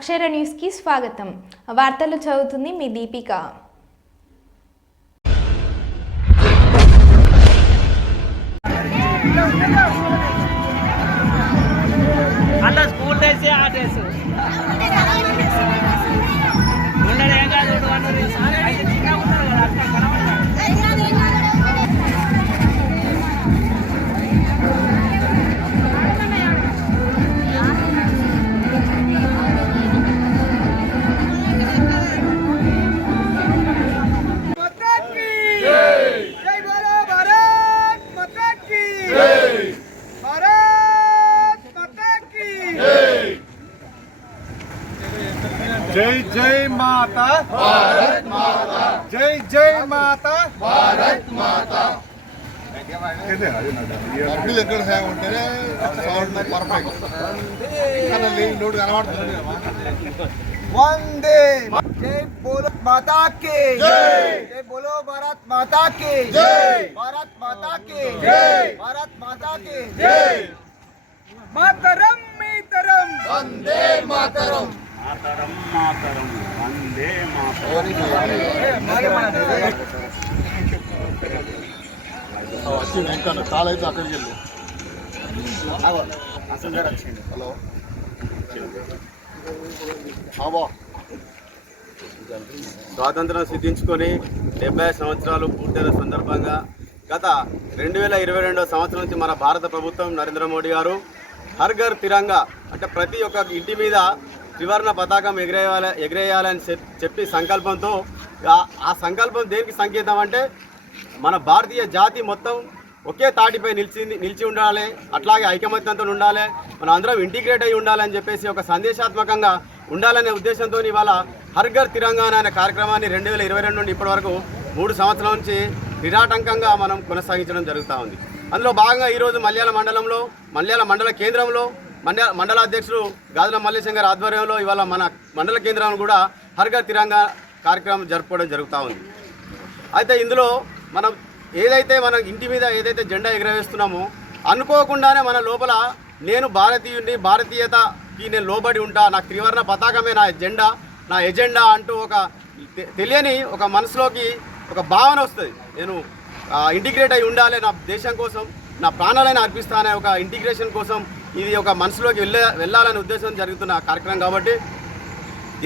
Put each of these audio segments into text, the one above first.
అక్షర న్యూస్కి స్వాగతం. వార్తలు చదువుతుంది మీ దీపిక. అలా స్కూల్ డ్రెస్ ఆ డ్రెస్ जय जय माता भारत माता जय जय माता పబ్లిక్ ఎక్కడ హ్యాంగ్ ఉంటేనే సౌండ్ పర్ఫెక్ట్ కానీ లోడ్ కనబడుతుంది वंदे जय बोलो माता की जय। जय बोलो भारत माता की जय। भारत माता की जय। भारत माता की జై मातरम మీతరం వందే మాతరం మాతరం మాతరం వందే మాతరం. వచ్చింది ఇంకా కాల్ అయితే అక్కడికి వెళ్ళి. హలో. అవా స్వాతంత్రం సిద్ధించుకొని డెబ్బై సంవత్సరాలు పూర్తయిన సందర్భంగా గత రెండు వేల ఇరవై రెండో సంవత్సరం నుంచి మన భారత ప్రభుత్వం నరేంద్ర మోడీ గారు హర్ ఘర్ తిరంగా అంటే ప్రతి ఒక్క ఇంటి మీద త్రివర్ణ పతాకం ఎగిరేయాల ఎగిరేయాలని చెప్పి సంకల్పంతో ఆ- సంకల్పం దేనికి సంకేతం అంటే మన భారతీయ జాతి మొత్తం ఒకే తాటిపై నిలిచి నిలిచి ఉండాలి అట్లాగే ఐకమత్యంతో ఉండాలి మన అందరం ఇంటిగ్రేట్ అయి ఉండాలని చెప్పేసి ఒక సందేశాత్మకంగా ఉండాలనే ఉద్దేశంతో ఇవాళ హర్ ఘర్ తిరంగాణ అనే కార్యక్రమాన్ని రెండు వేల ఇరవై రెండు నుండి ఇప్పటి వరకు మూడు సంవత్సరాల నుంచి నిరాటంకంగా మనం కొనసాగించడం జరుగుతూ ఉంది. అందులో భాగంగా ఈరోజు మల్యాల మండలంలో మల్యాల మండల కేంద్రంలో మండల మండలాధ్యక్షులు గాజుల మల్లేశం గారి ఆధ్వర్యంలో ఇవాళ మన మండల కేంద్రం కూడా హర్ తిరంగ తిరంగా కార్యక్రమం జరుపుకోవడం జరుగుతూ ఉంది. అయితే ఇందులో మనం ఏదైతే మన ఇంటి మీద ఏదైతే జెండా ఎగరవేస్తున్నామో అనుకోకుండానే మన లోపల నేను భారతీయుడిని భారతీయతకి నేను లోబడి ఉంటా నాకు త్రివర్ణ పతాకమే నా జెండా నా ఎజెండా అంటూ ఒక తెలియని ఒక మనసులోకి ఒక భావన వస్తుంది. నేను ఇంటిగ్రేట్ అయి ఉండాలి నా దేశం కోసం నా ప్రాణాలైనా అర్పిస్తానే ఒక ఇంటిగ్రేషన్ కోసం ఇది ఒక మనసులోకి వెళ్ళే వెళ్ళాలనే ఉద్దేశం జరుగుతున్న కార్యక్రమం కాబట్టి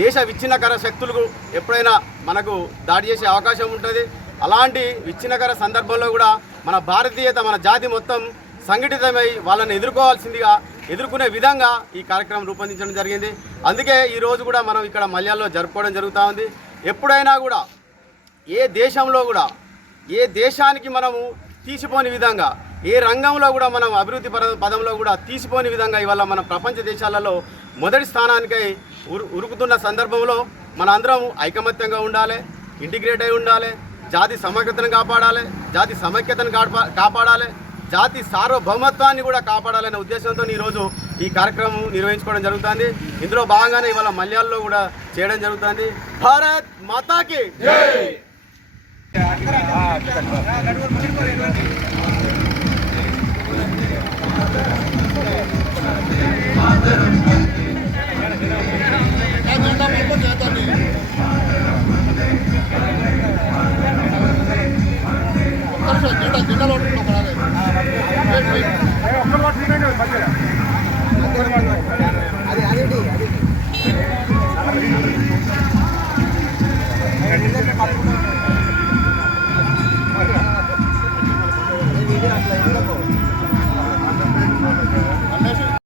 దేశ విచ్ఛిన్నకర శక్తులకు ఎప్పుడైనా మనకు దాడి చేసే అవకాశం ఉంటుంది. అలాంటి విచ్ఛిన్నకర సందర్భంలో కూడా మన భారతీయత మన జాతి మొత్తం సంఘటితమై వాళ్ళని ఎదుర్కోవాల్సిందిగా ఎదుర్కొనే విధంగా ఈ కార్యక్రమం రూపొందించడం జరిగింది. అందుకే ఈరోజు కూడా మనం ఇక్కడ మల్యాల్లో జరుపుకోవడం జరుగుతూ ఉంది. ఎప్పుడైనా కూడా ఏ దేశంలో కూడా ఏ దేశానికి మనము తీసిపోని విధంగా ఏ రంగంలో కూడా మనం అభివృద్ధి పద పదంలో కూడా తీసిపోని విధంగా ఇవాళ మనం ప్రపంచ దేశాలలో మొదటి స్థానానికై ఉరు ఉరుకుతున్న సందర్భంలో మన అందరం ఐకమత్యంగా ఉండాలి ఇంటిగ్రేట్ అయి ఉండాలి జాతి సమగ్రతను కాపాడాలి జాతి సమైక్యతను కాపా కాపాడాలి జాతి సార్వభౌమత్వాన్ని కూడా కాపాడాలనే ఉద్దేశంతో ఈరోజు ఈ కార్యక్రమం నిర్వహించుకోవడం జరుగుతుంది. ఇందులో భాగంగానే ఇవాళ మల్యాల్లో కూడా చేయడం జరుగుతుంది. భారత్ మాతాకి ఒక్కరు పట్టుకున్నాడు మధ్యలో